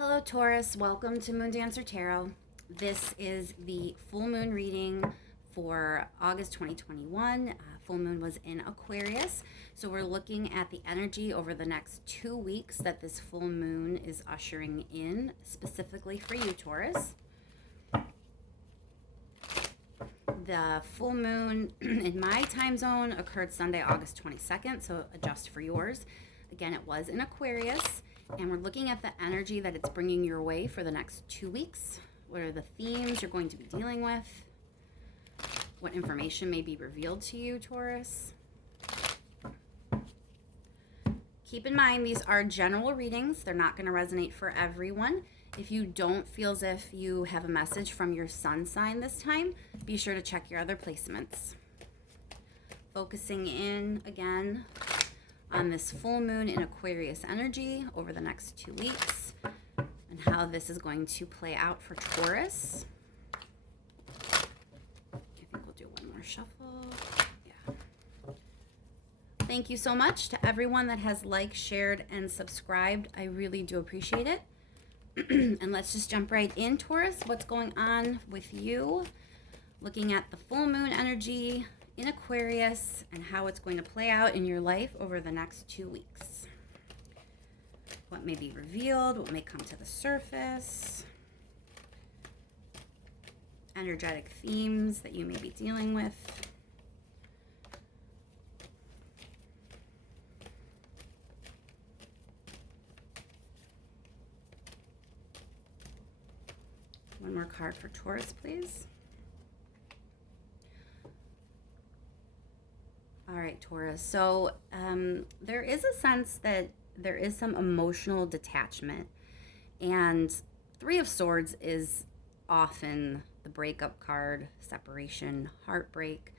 Hello Taurus, welcome to Moon Dancer Tarot. This is the full moon reading for August 2021. Full moon was in Aquarius. So we're looking at the energy over the next 2 weeks that this full moon is ushering in, specifically for you, Taurus. The full moon in my time zone occurred Sunday, August 22nd, so adjust for yours. Again, it was in Aquarius. And we're looking at the energy that it's bringing your way for the next 2 weeks. What are the themes you're going to be dealing with? What information may be revealed to you, Taurus? Keep in mind, these are general readings. They're not going to resonate for everyone. If you don't feel as if you have a message from your sun sign this time, be sure to check your other placements. Focusing in again on this full moon in Aquarius energy over the next 2 weeks and how this is going to play out for Taurus. I think we'll do one more shuffle. Yeah. Thank you so much to everyone that has liked, shared, and subscribed. I really do appreciate it. And let's just jump right in, Taurus. What's going on with you? Looking at the full moon energy in Aquarius and how it's going to play out in your life over the next 2 weeks. What may be revealed, what may come to the surface, energetic themes that you may be dealing with. One more card for Taurus, please. All right, Taurus. So there is a sense that there is some emotional detachment. And Three of Swords is often the breakup card, separation, heartbreak.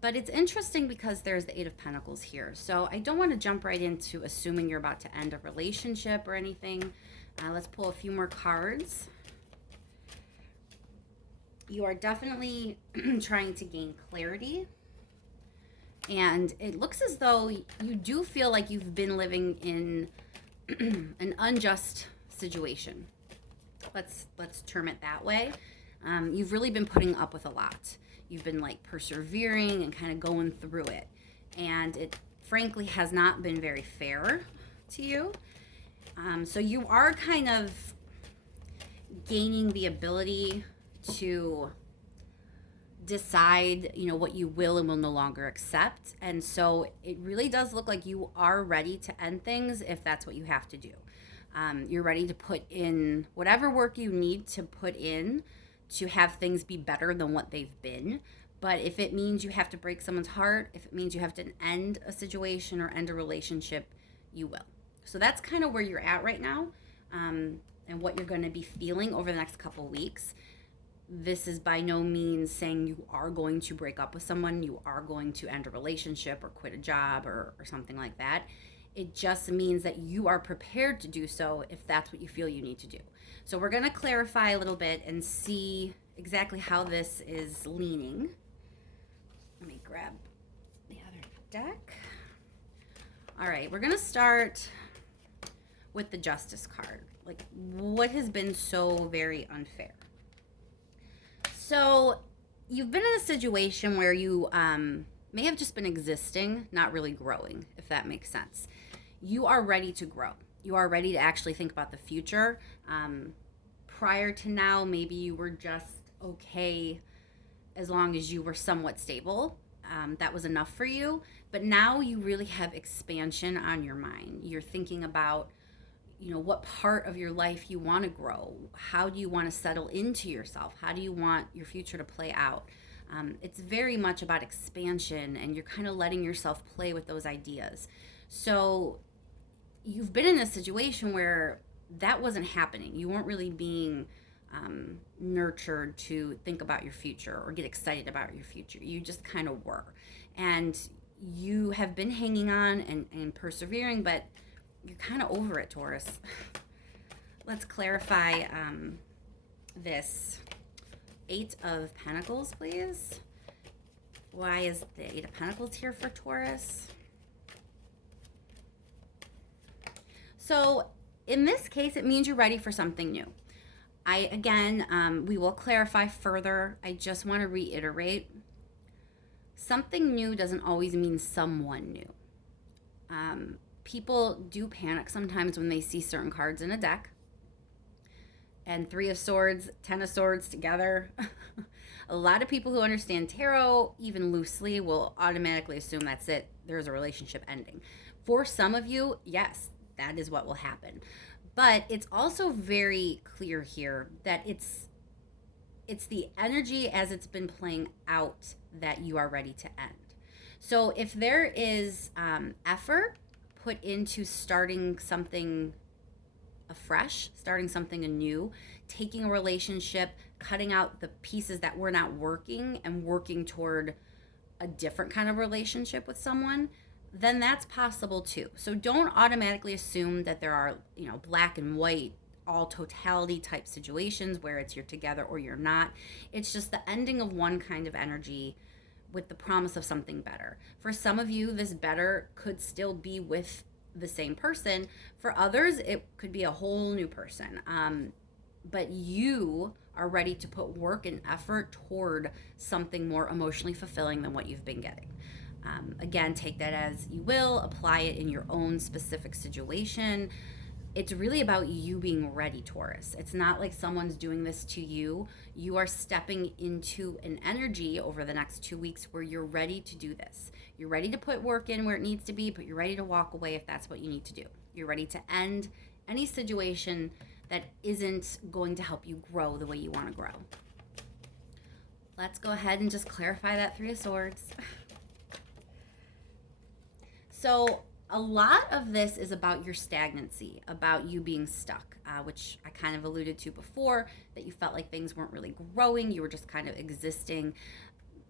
But it's interesting because there's the Eight of Pentacles here. So I don't want to jump right into assuming you're about to end a relationship or anything. Let's pull a few more cards. You are definitely trying to gain clarity. And it looks as though you do feel like you've been living in an unjust situation. Let's term it that way. You've really been putting up with a lot. You've been like persevering and kind of going through it. And it frankly has not been very fair to you. So you are kind of gaining the ability to decide, what you will and will no longer accept. And so it really does look like you are ready to end things if that's what you have to do. You're ready to put in whatever work you need to put in to have things be better than what they've been. But if it means you have to break someone's heart, if it means you have to end a situation or end a relationship, you will. So that's kind of where you're at right now, and what you're going to be feeling over the next couple weeks. This is by no means saying you are going to break up with someone, you are going to end a relationship or quit a job or something like that. It just means that you are prepared to do so if that's what you feel you need to do. So we're going to clarify a little bit and see exactly how this is leaning. Let me grab the other deck. All right, we're going to start with the Justice card. Like, what has been so very unfair? So you've been in a situation where you may have just been existing, not really growing, if that makes sense. You are ready to grow. You are ready to actually think about the future. Prior to now, maybe you were just okay as long as you were somewhat stable. That was enough for you. But now you really have expansion on your mind. You're thinking about what part of your life you want to grow. How do you want to settle into yourself? How do you want your future to play out? It's very much about expansion, and you're kind of letting yourself play with those ideas. So you've been in a situation where that wasn't happening. You weren't really being nurtured to think about your future or get excited about your future. You just kind of were. And you have been hanging on and persevering, but you're kind of over it, Taurus. Let's clarify this Eight of Pentacles, please. Why is the Eight of Pentacles here for Taurus? So in this case, it means you're ready for something new. We will clarify further. I just want to reiterate, something new doesn't always mean someone new. People do panic sometimes when they see certain cards in a deck. And Three of Swords, Ten of Swords together. A lot of people who understand tarot, even loosely, will automatically assume that's it. There's a relationship ending. For some of you, yes, that is what will happen. But it's also very clear here that it's the energy as it's been playing out that you are ready to end. So if there is effort put into starting something afresh, starting something anew, taking a relationship, cutting out the pieces that were not working and working toward a different kind of relationship with someone, then that's possible too. So don't automatically assume that there are, black and white, all totality type situations where it's you're together or you're not. It's just the ending of one kind of energy with the promise of something better. For some of you, this better could still be with the same person. For others, it could be a whole new person. But you are ready to put work and effort toward something more emotionally fulfilling than what you've been getting. Again, take that as you will, apply it in your own specific situation. It's really about you being ready, Taurus. It's not like someone's doing this to you. You are stepping into an energy over the next 2 weeks where you're ready to do this. You're ready to put work in where it needs to be, but you're ready to walk away if that's what you need to do. You're ready to end any situation that isn't going to help you grow the way you want to grow. Let's go ahead and just clarify that Three of Swords. So a lot of this is about your stagnancy, about you being stuck, which I kind of alluded to before, that you felt like things weren't really growing, you were just kind of existing.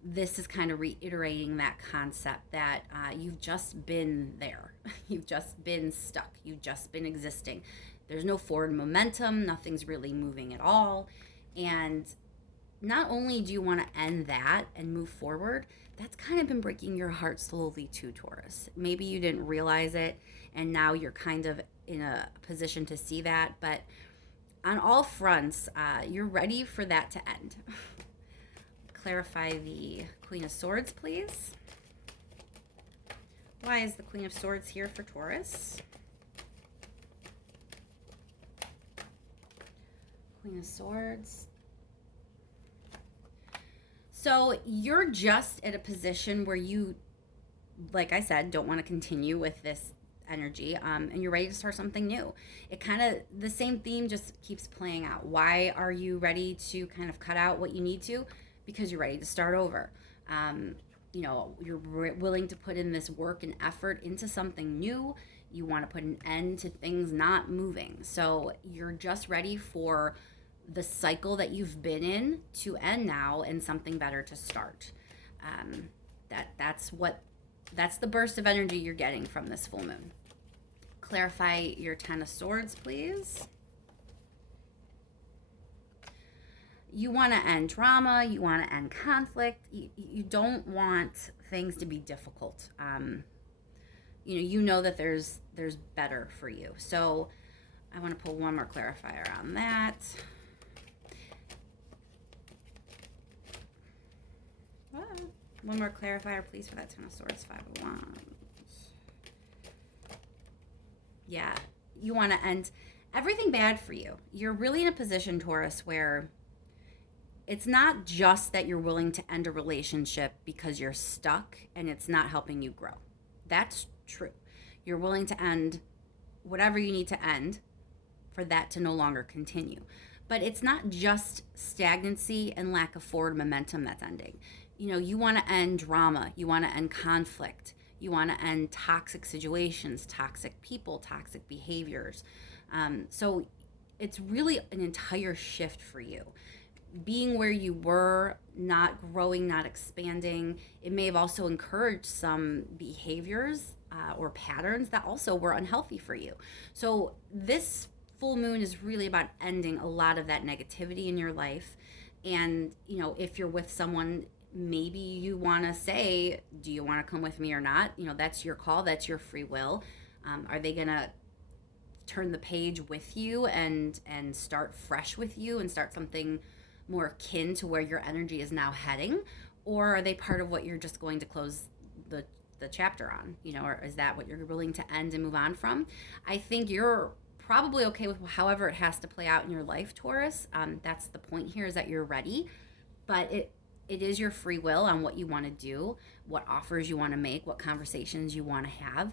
This is kind of reiterating that concept that you've just been there. You've just been stuck. You've just been existing. There's no forward momentum. Nothing's really moving at all. And not only do you want to end that and move forward, that's kind of been breaking your heart slowly too, Taurus. Maybe you didn't realize it, and now you're kind of in a position to see that. But on all fronts, you're ready for that to end. Clarify the Queen of Swords, please. Why is the Queen of Swords here for Taurus? Queen of Swords. So you're just at a position where you, like I said, don't want to continue with this energy, and you're ready to start something new. It kind of, the same theme just keeps playing out. Why are you ready to kind of cut out what you need to? Because you're ready to start over. You're willing to put in this work and effort into something new. You want to put an end to things not moving. So you're just ready for the cycle that you've been in to end now and something better to start. That's the burst of energy you're getting from this full moon. Clarify your Ten of Swords, please. You want to end drama. You want to end conflict. You don't want things to be difficult. You know that there's better for you. So I want to pull one more clarifier on that. One more clarifier, please, for that Ten of Swords, Five of Wands. Yeah, you want to end everything bad for you. You're really in a position, Taurus, where it's not just that you're willing to end a relationship because you're stuck and it's not helping you grow. That's true. You're willing to end whatever you need to end for that to no longer continue. But it's not just stagnancy and lack of forward momentum that's ending. You want to end drama. You want to end conflict. You want to end toxic situations, toxic people, toxic behaviors. So it's really an entire shift for you. Being where you were, not growing, not expanding, it may have also encouraged some behaviors or patterns that also were unhealthy for you. So this full moon is really about ending a lot of that negativity in your life. And, if you're with someone, maybe you want to say, do you want to come with me or not? That's your call. That's your free will. Are they going to turn the page with you and start fresh with you and start something more akin to where your energy is now heading? Or are they part of what you're just going to close the chapter on, or is that what you're willing to end and move on from? I think you're probably okay with however it has to play out in your life, Taurus. That's the point here, is that you're ready, but it is your free will on what you want to do, what offers you want to make, what conversations you want to have.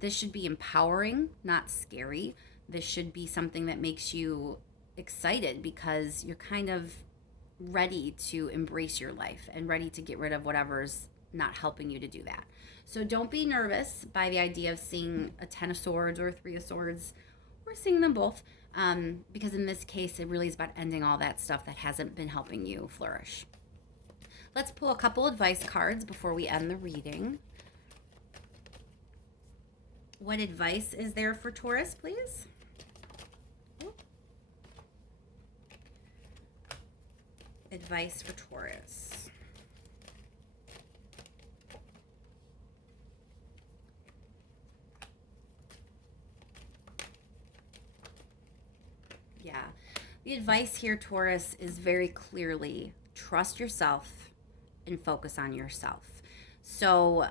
This should be empowering, not scary. This should be something that makes you excited because you're kind of ready to embrace your life and ready to get rid of whatever's not helping you to do that. So don't be nervous by the idea of seeing a 10 of swords or a 3 of swords, or seeing them both, because in this case it really is about ending all that stuff that hasn't been helping you flourish. Let's pull a couple advice cards before we end the reading. What advice is there for Taurus, please? Advice for Taurus. Yeah. The advice here, Taurus, is very clearly trust yourself and focus on yourself. So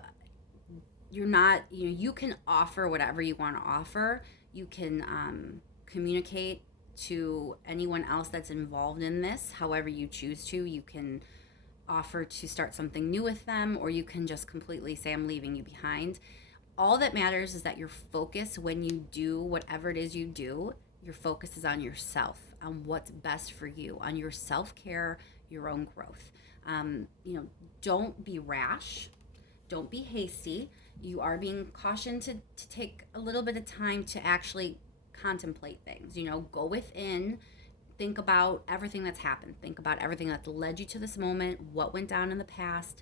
you're not, you can offer whatever you want to offer. You can communicate to anyone else that's involved in this however you choose to. You can offer to start something new with them, or you can just completely say, I'm leaving you behind. All that matters is that your focus, when you do whatever it is you do, your focus is on yourself, on what's best for you, on your self-care, your own growth. Don't be rash. Don't be hasty. You are being cautioned to take a little bit of time to actually contemplate things. Go within, think about everything that's happened. Think about everything that's led you to this moment, what went down in the past.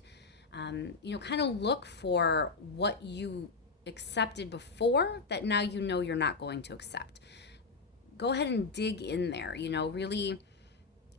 Kind of look for what you accepted before that now you're not going to accept. Go ahead and dig in there, really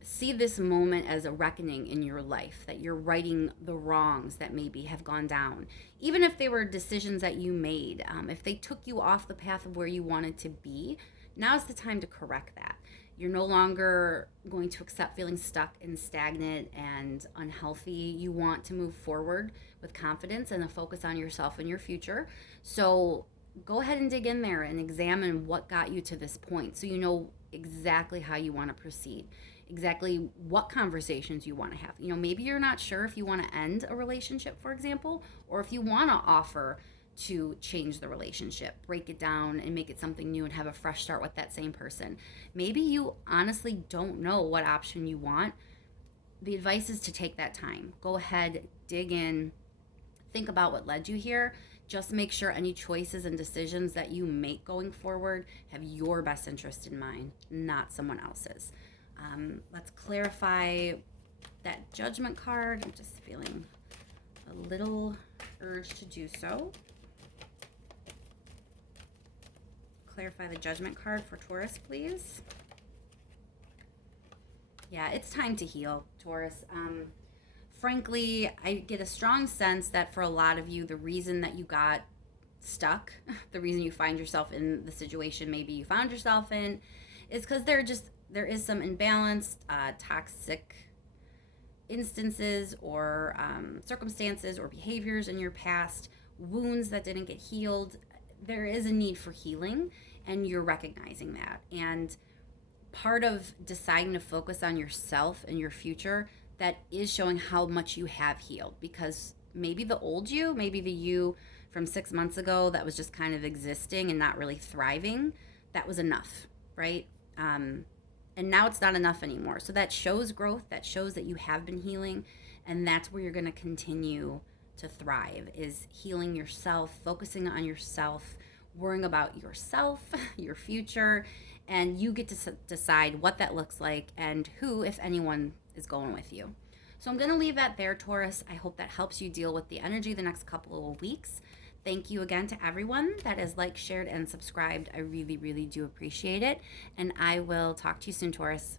see this moment as a reckoning in your life, that you're righting the wrongs that maybe have gone down. Even if they were decisions that you made, if they took you off the path of where you wanted to be, now's the time to correct that. You're no longer going to accept feeling stuck and stagnant and unhealthy. You want to move forward with confidence and a focus on yourself and your future. So go ahead and dig in there and examine what got you to this point, so you know exactly how you want to proceed, exactly what conversations you want to have. Maybe you're not sure if you want to end a relationship, for example, or if you want to offer to change the relationship, break it down and make it something new and have a fresh start with that same person. Maybe you honestly don't know what option you want. The advice is to take that time. Go ahead, dig in, think about what led you here. Just make sure any choices and decisions that you make going forward have your best interest in mind, not someone else's. Let's clarify that Judgment card. I'm just feeling a little urge to do so. Clarify the Judgment card for Taurus, please. Yeah, it's time to heal, Taurus. Frankly, I get a strong sense that for a lot of you, the reason that you got stuck, the reason you find yourself in the situation maybe you found yourself in, is because there is some imbalanced, toxic instances or circumstances or behaviors in your past, wounds that didn't get healed. There is a need for healing, and you're recognizing that. And part of deciding to focus on yourself and your future, that is showing how much you have healed, because maybe the old you, maybe the you from 6 months ago that was just kind of existing and not really thriving, that was enough, right? And now it's not enough anymore. So that shows growth, that shows that you have been healing, and that's where you're going to continue to thrive, is healing yourself, focusing on yourself, worrying about yourself, your future, and you get to decide what that looks like and who, if anyone, is going with you. So I'm going to leave that there, Taurus. I hope that helps you deal with the energy the next couple of weeks. Thank you again to everyone that has liked, shared, and subscribed. I really, really do appreciate it. And I will talk to you soon, Taurus.